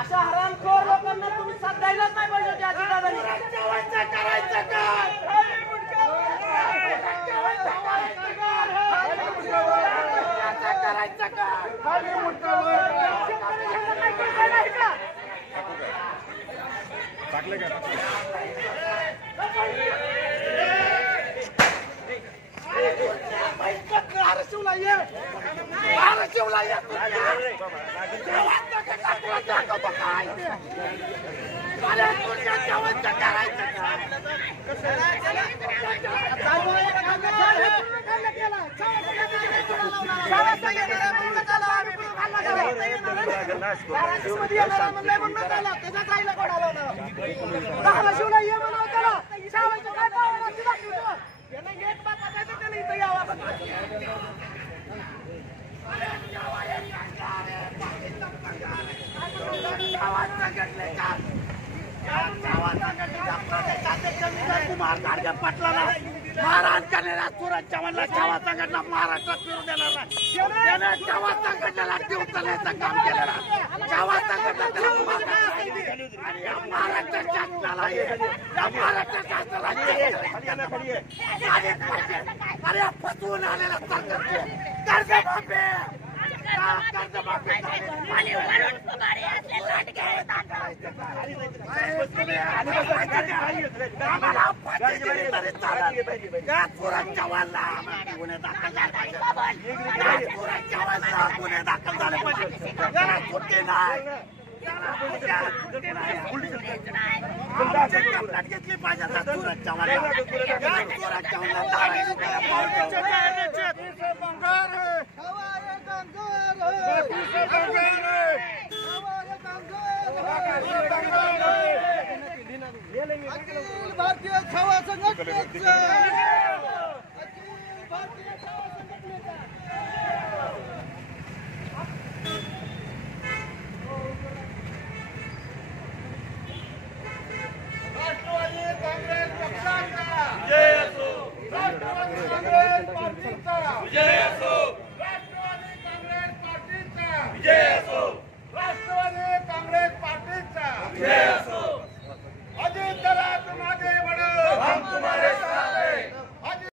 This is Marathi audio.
अशा हरामखोर लोकांना तुम्ही साथ द्यायलाच नाही पाहिजे होती अजितदादांनी. करायचं काय? मारहाण करणाऱ्या सुरज चव्हाणला चव्हाण संघटना महाराष्ट्रात फिरू देणार नाही. त्याने चव्हाण संघटनेला उचलण्याचं काम केलेलं आहे. चव्हाण संघटना आणि या महाराष्ट्र शासनाला अरे फसवून आलेला कर्जमाफी सुरज चव्हाणला गुन्हे दाखल झाले पाहिजे. सुट्टी नाही घेतली पाहिजे. सुरज चव्हाणला भारतीय छावा संघटनेचे